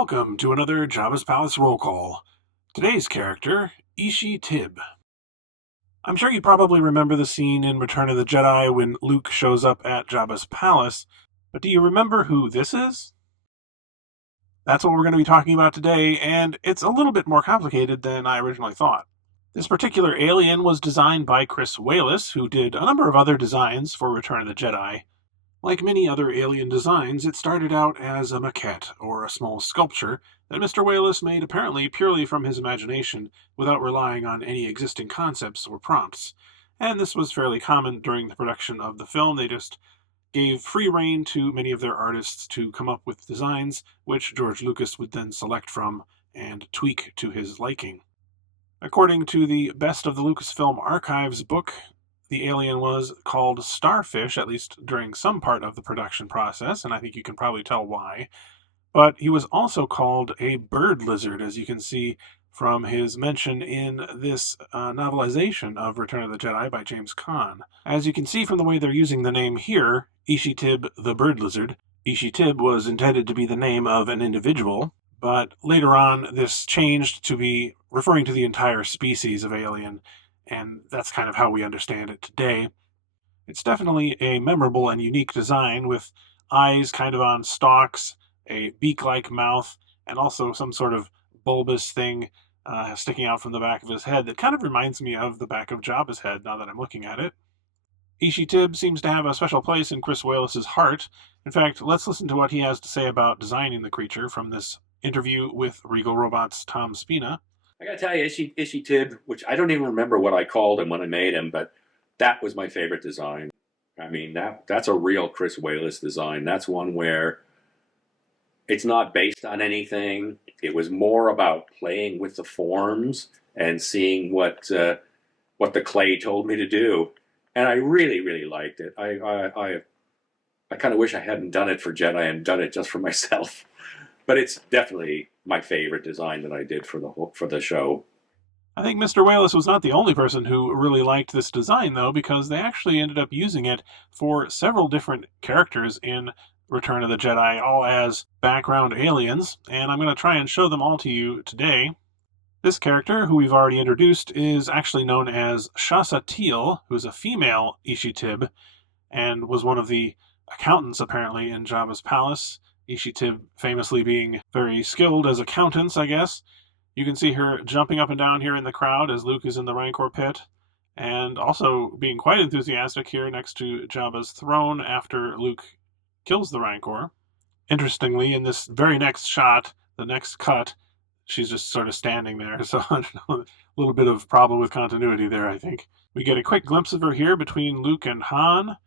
Welcome to another Jabba's Palace roll call. Today's character, Ishi Tib. I'm sure you probably remember the scene in Return of the Jedi when Luke shows up at Jabba's palace, but do you remember who this is? That's what we're going to be talking about today, and it's a little bit more complicated than I originally thought. This particular alien was designed by Chris Walas, who did a number of other designs for Return of the Jedi. Like many other alien designs, it started out as a maquette, or a small sculpture, that Mr. Walas made apparently purely from his imagination, without relying on any existing concepts or prompts. And this was fairly common during the production of the film. They just gave free rein to many of their artists to come up with designs, which George Lucas would then select from and tweak to his liking. According to the Best of the Lucasfilm Archives book, the alien was called Starfish, at least during some part of the production process, and I think you can probably tell why. But he was also called a bird lizard, as you can see from his mention in this novelization of Return of the Jedi by James Caan. As you can see from the way they're using the name here, Ishi Tib the bird lizard, Ishi Tib was intended to be the name of an individual, but later on this changed to be referring to the entire species of alien, and that's kind of how we understand it today. It's definitely a memorable and unique design with eyes kind of on stalks, a beak-like mouth, and also some sort of bulbous thing sticking out from the back of his head that kind of reminds me of the back of Jabba's head now that I'm looking at it. Ishi Tib seems to have a special place in Chris Walas's heart. In fact, let's listen to what he has to say about designing the creature from this interview with Regal Robot's Tom Spina. I gotta tell you, Ishi Tib, which I don't even remember what I called him when I made him, but that was my favorite design. I mean, that's a real Chris Walas design. That's one where it's not based on anything. It was more about playing with the forms and seeing what the clay told me to do, and I really, really liked it. I kind of wish I hadn't done it for Jedi and done it just for myself, but it's definitely my favorite design that I did for the show. I think Mr. Walas was not the only person who really liked this design, though, because they actually ended up using it for several different characters in Return of the Jedi, all as background aliens, and I'm going to try and show them all to you today. This character, who we've already introduced, is actually known as Shasa Teal, who's a female Ishi Tib, and was one of the accountants, apparently, in Jabba's palace. Ishi Tib famously being very skilled as accountants, I guess. You can see her jumping up and down here in the crowd as Luke is in the Rancor pit, and also being quite enthusiastic here next to Jabba's throne after Luke kills the Rancor. Interestingly, in this very next shot, the next cut, she's just sort of standing there, so I don't know, a little bit of problem with continuity there, I think. We get a quick glimpse of her here between Luke and Han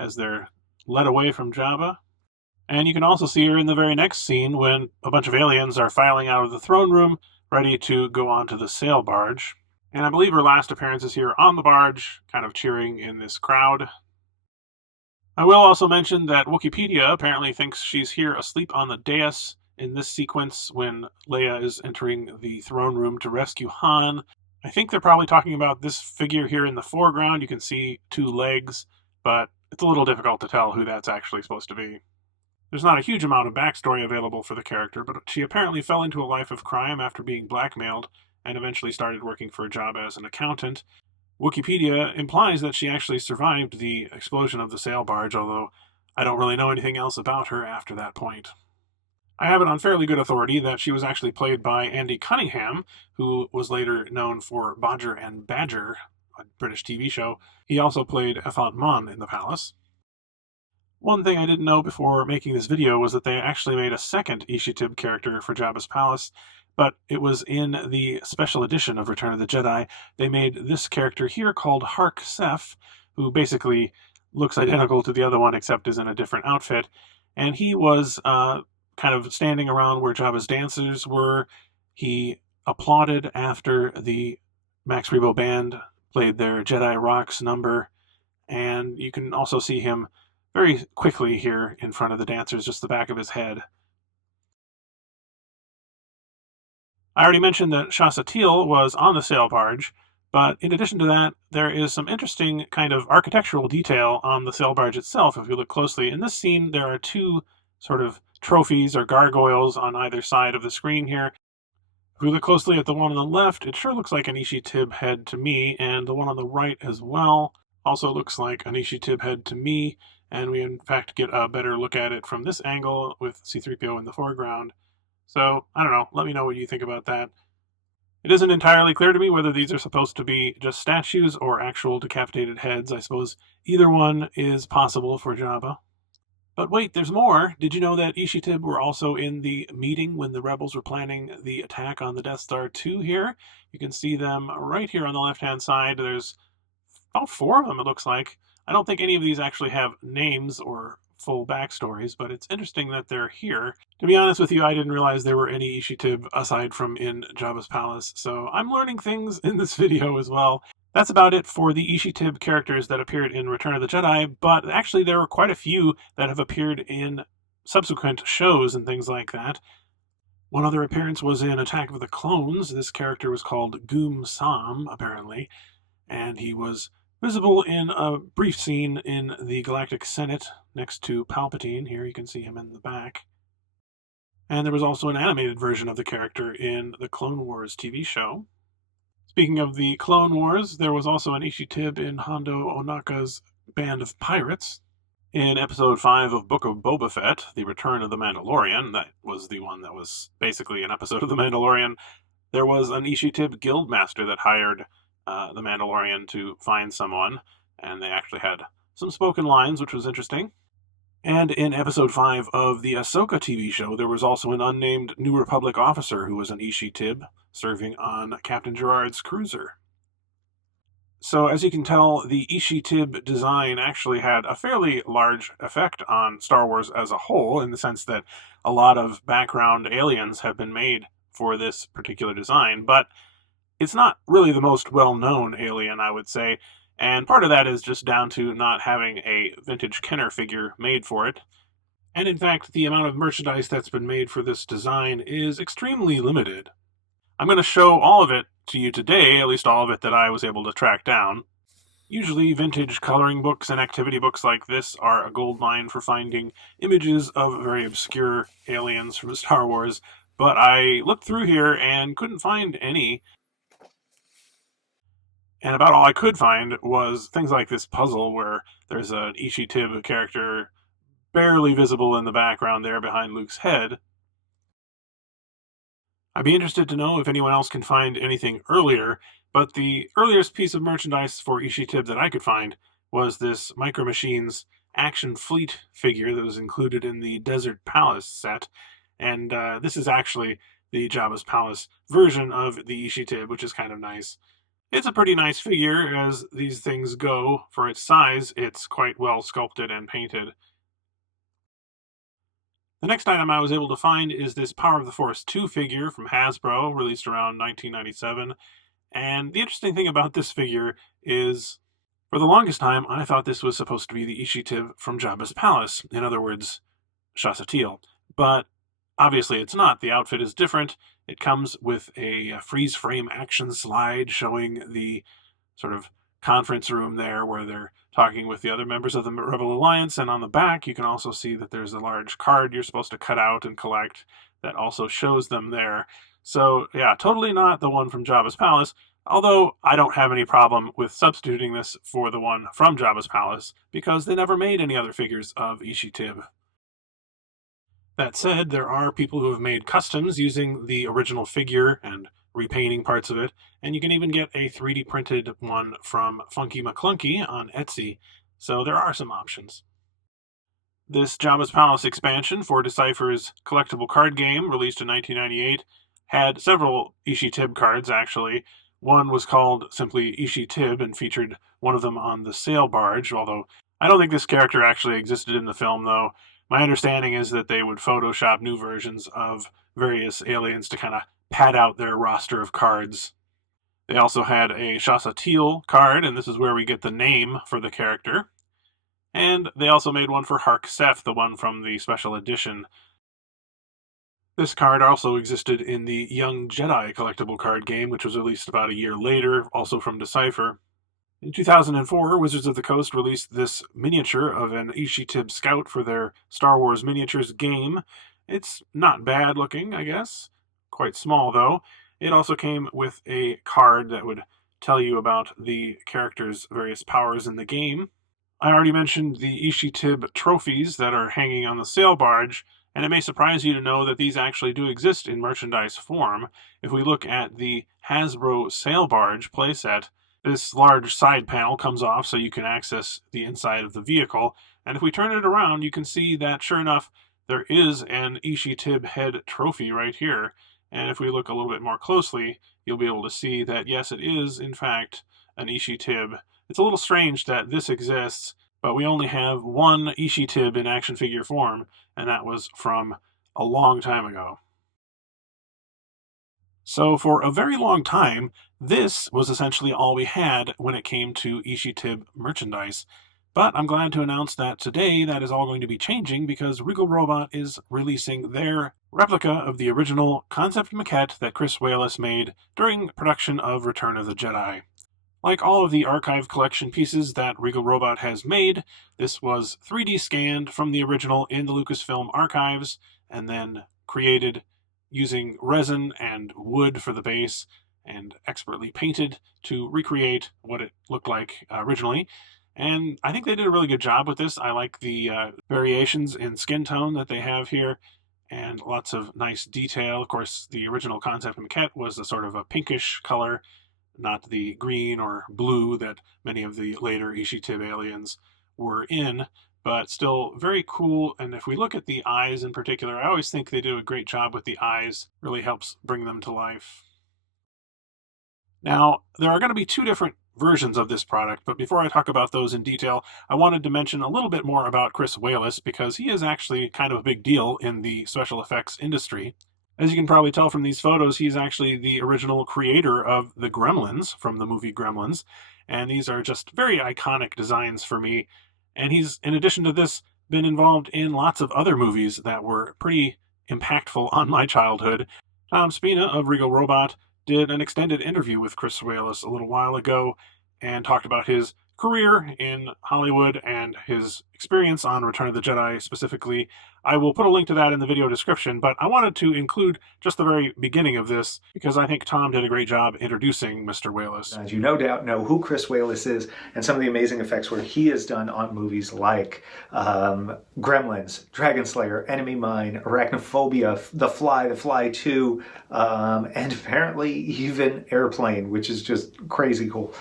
as they're led away from Jabba. And you can also see her in the very next scene when a bunch of aliens are filing out of the throne room, ready to go onto the sail barge. And I believe her last appearance is here on the barge, kind of cheering in this crowd. I will also mention that Wikipedia apparently thinks she's here asleep on the dais in this sequence when Leia is entering the throne room to rescue Han. I think they're probably talking about this figure here in the foreground. You can see two legs, but it's a little difficult to tell who that's actually supposed to be. There's not a huge amount of backstory available for the character, but she apparently fell into a life of crime after being blackmailed and eventually started working for Jabba as an accountant. Wikipedia implies that she actually survived the explosion of the sail barge, although I don't really know anything else about her after that point. I have it on fairly good authority that she was actually played by Andy Cunningham, who was later known for Bodger and Badger, a British TV show. He also played Ethon Mon in the palace. One thing I didn't know before making this video was that they actually made a second Ishi Tib character for Jabba's palace, but it was in the special edition of Return of the Jedi. They made this character here called Hark Sef, who basically looks identical to the other one except is in a different outfit, and he was kind of standing around where Jabba's dancers were. He applauded after the Max Rebo band played their Jedi Rocks number, and you can also see him very quickly here in front of the dancers, just the back of his head. I already mentioned that Shasa Teal was on the sail barge, but in addition to that, there is some interesting kind of architectural detail on the sail barge itself if you look closely. In this scene, there are two sort of trophies or gargoyles on either side of the screen here. If we look closely at the one on the left, it sure looks like an Ishi Tib head to me, and the one on the right as well also looks like an Ishi Tib head to me, and we in fact get a better look at it from this angle with C-3PO in the foreground. So, I don't know, let me know what you think about that. It isn't entirely clear to me whether these are supposed to be just statues or actual decapitated heads. I suppose either one is possible for Jabba. But wait, there's more. Did you know that Ishi Tib were also in the meeting when the rebels were planning the attack on the Death Star 2 here? You can see them right here on the left-hand side. There's about four of them, it looks like. I don't think any of these actually have names or full backstories, but it's interesting that they're here. To be honest with you, I didn't realize there were any Ishi Tib aside from in Jabba's palace, so I'm learning things in this video as well. That's about it for the Ishi Tib characters that appeared in Return of the Jedi, but actually there were quite a few that have appeared in subsequent shows and things like that. One other appearance was in Attack of the Clones. This character was called Goom Sam, apparently, and he was visible in a brief scene in the Galactic Senate next to Palpatine. Here you can see him in the back. And there was also an animated version of the character in the Clone Wars TV show. Speaking of the Clone Wars, there was also an Ishi Tib in Hondo Ohnaka's Band of Pirates. In episode 5 of Book of Boba Fett, The Return of the Mandalorian, that was the one that was basically an episode of The Mandalorian, there was an Ishi Tib guildmaster that hired the Mandalorian to find someone, and they actually had some spoken lines, which was interesting. And in episode 5 of the Ahsoka TV show, there was also an unnamed New Republic officer who was an Ishi Tib, serving on Captain Gerard's cruiser. So as you can tell, the Ishi Tib design actually had a fairly large effect on Star Wars as a whole, in the sense that a lot of background aliens have been made for this particular design, but it's not really the most well-known alien, I would say, and part of that is just down to not having a vintage Kenner figure made for it. And in fact, the amount of merchandise that's been made for this design is extremely limited. I'm going to show all of it to you today, at least all of it that I was able to track down. Usually vintage coloring books and activity books like this are a goldmine for finding images of very obscure aliens from Star Wars, but I looked through here and couldn't find any. And about all I could find was things like this puzzle where there's an Ishi Tib character barely visible in the background there behind Luke's head. I'd be interested to know if anyone else can find anything earlier, but the earliest piece of merchandise for Ishi Tib that I could find was this Micro Machines Action Fleet figure that was included in the Desert Palace set, and this is actually the Jabba's Palace version of the Ishi Tib, which is kind of nice. It's a pretty nice figure as these things go. For its size, it's quite well sculpted and painted. The next item I was able to find is this Power of the Force 2 figure from Hasbro, released around 1997. And the interesting thing about this figure is, for the longest time, I thought this was supposed to be the Ishi Tib from Jabba's Palace. In other words, Shasatiel. But obviously it's not. The outfit is different. It comes with a freeze frame action slide showing the sort of conference room there where they're talking with the other members of the Rebel Alliance, and on the back you can also see that there's a large card you're supposed to cut out and collect that also shows them there. So yeah, totally not the one from Jabba's Palace, although I don't have any problem with substituting this for the one from Jabba's Palace, because they never made any other figures of Ishi Tib. That said, there are people who have made customs using the original figure and repainting parts of it, and you can even get a 3D printed one from Funky McClunky on Etsy, so there are some options. This Jabba's Palace expansion for Decipher's collectible card game, released in 1998, had several Ishi Tib cards, actually. One was called simply Ishi Tib and featured one of them on the sail barge, although I don't think this character actually existed in the film, though. My understanding is that they would Photoshop new versions of various aliens to kind of pad out their roster of cards. They also had a Shasatiel card, and this is where we get the name for the character. And they also made one for Hark Seth, the one from the special edition. This card also existed in the Young Jedi collectible card game, which was released about a year later, also from Decipher. In 2004, Wizards of the Coast released this miniature of an Ishi Tib scout for their Star Wars miniatures game. It's not bad looking, I guess. Quite small, though. It also came with a card that would tell you about the character's various powers in the game. I already mentioned the Ishi Tib trophies that are hanging on the sail barge, and it may surprise you to know that these actually do exist in merchandise form. If we look at the Hasbro sail barge playset, this large side panel comes off so you can access the inside of the vehicle, and if we turn it around, you can see that sure enough, there is an Ishi Tib head trophy right here. And if we look a little bit more closely, you'll be able to see that yes, it is in fact an Ishi Tib. It's a little strange that this exists, but we only have one Ishi Tib in action figure form, and that was from a long time ago. So for a very long time, this was essentially all we had when it came to Ishi Tib merchandise. But I'm glad to announce that today that is all going to be changing because Regal Robot is releasing their replica of the original concept maquette that Chris Walas made during production of Return of the Jedi. Like all of the archive collection pieces that Regal Robot has made, this was 3D scanned from the original in the Lucasfilm archives and then created using resin and wood for the base and expertly painted to recreate what it looked like originally. And I think they did a really good job with this. I like the variations in skin tone that they have here and lots of nice detail. Of course, the original concept maquette was a sort of a pinkish color, not the green or blue that many of the later Ishi Tib aliens were in, but still very cool. And if we look at the eyes in particular, I always think they do a great job with the eyes, really helps bring them to life. Now, there are going to be two different versions of this product, but before I talk about those in detail, I wanted to mention a little bit more about Chris Walas because he is actually kind of a big deal in the special effects industry. As you can probably tell from these photos, he's actually the original creator of the Gremlins from the movie Gremlins. And these are just very iconic designs for me. And he's, in addition to this, been involved in lots of other movies that were pretty impactful on my childhood. Tom Spina of Regal Robot did an extended interview with Chris Walas a little while ago and talked about his career in Hollywood and his experience on Return of the Jedi specifically. I will put a link to that in the video description, but I wanted to include just the very beginning of this because I think Tom did a great job introducing Mr. Walas. As you no doubt know who Chris Walas is and some of the amazing effects work he has done on movies like Gremlins, Dragon Slayer, Enemy Mine, Arachnophobia, The Fly 2, and apparently even Airplane, which is just crazy cool.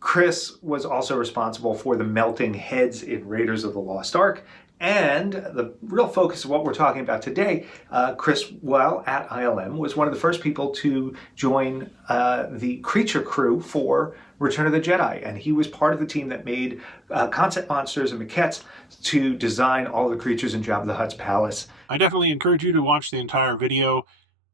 Chris was also responsible for the melting heads in Raiders of the Lost Ark. And the real focus of what we're talking about today, Chris, while at ILM, was one of the first people to join the creature crew for Return of the Jedi. And he was part of the team that made concept monsters and maquettes to design all the creatures in Jabba the Hutt's palace. I definitely encourage you to watch the entire video,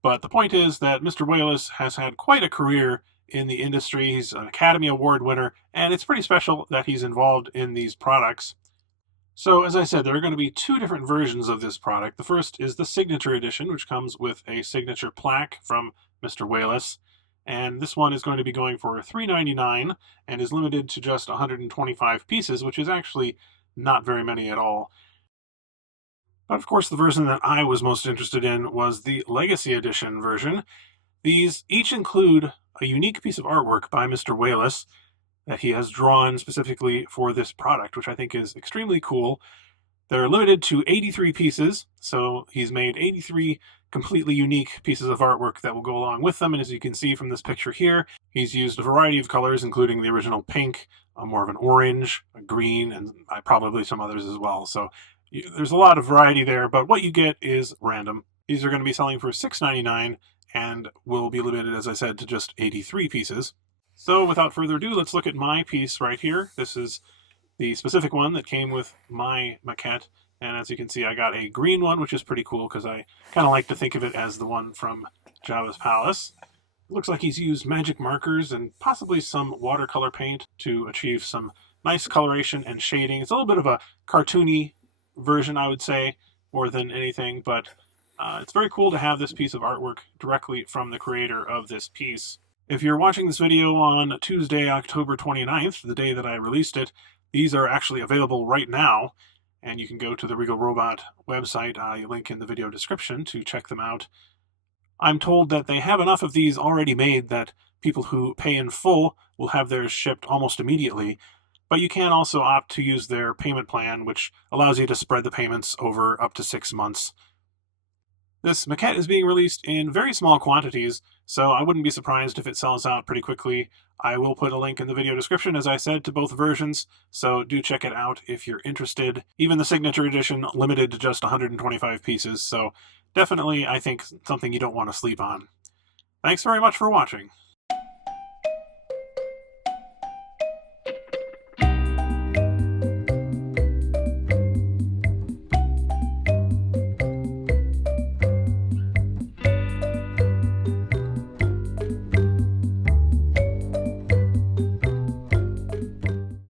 but the point is that Mr. Walas has had quite a career in the industry. He's an Academy Award winner, and it's pretty special that he's involved in these products. So, as I said, there are going to be two different versions of this product. The first is the Signature Edition, which comes with a signature plaque from Mr. Walas. And this one is going to be going for $3.99 and is limited to just 125 pieces, which is actually not very many at all. But of course, the version that I was most interested in was the Legacy Edition version. These each include a unique piece of artwork by Mr. Walas that he has drawn specifically for this product, which I think is extremely cool. They're limited to 83 pieces, so he's made 83 completely unique pieces of artwork that will go along with them, and as you can see from this picture here, he's used a variety of colors, including the original pink, more of an orange, a green, and probably some others as well. So there's a lot of variety there, but what you get is random. These are going to be selling for $6.99 and will be limited, as I said, to just 83 pieces. So without further ado, let's look at my piece right here. This is the specific one that came with my maquette. And as you can see, I got a green one, which is pretty cool because I kind of like to think of it as the one from Jabba's palace. It looks like he's used magic markers and possibly some watercolor paint to achieve some nice coloration and shading. It's a little bit of a cartoony version, I would say, more than anything, but it's very cool to have this piece of artwork directly from the creator of this piece. If you're watching this video on Tuesday, October 29th, the day that I released it, these are actually available right now, and you can go to the Regal Robot website, link in the video description, to check them out. I'm told that they have enough of these already made that people who pay in full will have theirs shipped almost immediately, but you can also opt to use their payment plan, which allows you to spread the payments over up to 6 months. This maquette is being released in very small quantities, so I wouldn't be surprised if it sells out pretty quickly. I will put a link in the video description, as I said, to both versions, so do check it out if you're interested. Even the Signature Edition, limited to just 125 pieces, so definitely, I think, something you don't want to sleep on. Thanks very much for watching.